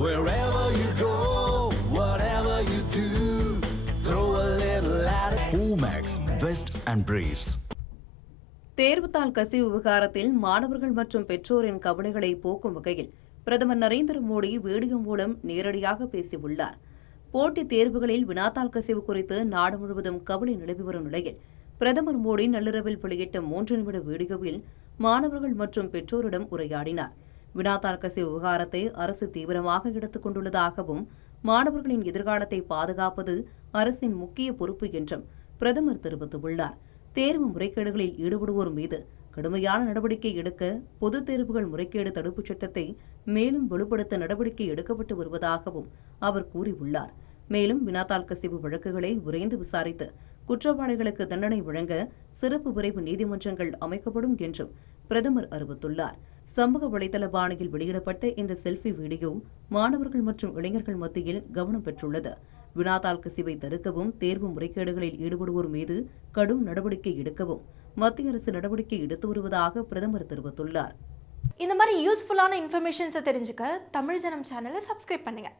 Wherever you go, whatever you do, throw a little at it. Omax, Vest and Briefs. தேர்வுத்தாள் கசிவு விவகாரத்தில் மாணவர்கள் மற்றும் பெற்றோரின் கவலைகளை போக்கும் வகையில் பிரதமர் நரேந்திர மோடி வீடியோ மூலம் நேரடியாக பேசியுள்ளார். போட்டித் தேர்வுகளில் வினாத்தாள் கசிவு குறித்து நாடு முழுவதும் கவலை நிலவி வரும் நிலையில் பிரதமர் மோடி நள்ளிரவில் வெளியிட்ட 3 நிமிட வீடியோவில் மாணவர்கள் மற்றும் பெற்றோரிடம் உரையாடினார். வினாத்தாள் கசிவு விவகாரத்தை அரசு தீவிரமாக எடுத்துக் கொண்டுள்ளதாகவும் மாணவர்களின் எதிர்காலத்தை பாதுகாப்பது அரசின் முக்கிய பொறுப்பு என்றும் பிரதமர் தெரிவித்துள்ளார். தேர்வு முறைகேடுகளில் ஈடுபடுவோர் மீது கடுமையான நடவடிக்கை எடுக்க பொதுத் தேர்வுகள் முறைகேடு தடுப்புச் சட்டத்தை மேலும் வலுப்படுத்த நடவடிக்கை எடுக்கப்பட்டு வருவதாகவும் அவர் கூறியுள்ளார். மேலும் வினாத்தாள் கசிவு வழக்குகளை விரைந்து விசாரித்து குற்றவாளிகளுக்கு தண்டனை வழங்க சிறப்பு விரைவு நீதிமன்றங்கள் அமைக்கப்படும் என்றும் பிரதமர் அறிவித்துள்ளார். சமூக வலைதள பாணியில் வெளியிடப்பட்ட இந்த செல்ஃபி வீடியோ மாணவர்கள் மற்றும் இளைஞர்கள் மத்தியில் கவனம் பெற்றுள்ளது. வினாத்தாள் கசிவை தடுக்கவும் தேர்வு முறைகேடுகளில் ஈடுபடுவோர் மீது கடும் நடவடிக்கை எடுக்கவும் மத்திய அரசு நடவடிக்கை எடுத்து வருவதாக பிரதமர் தெரிவித்துள்ளார். இந்த மாதிரி யூஸ்ஃபுல்லான இன்ஃபர்மேஷன்ஸை தெரிஞ்சுக்க தமிழ் ஜனம் சேனலை சப்ஸ்கிரைப் பண்ணுங்க.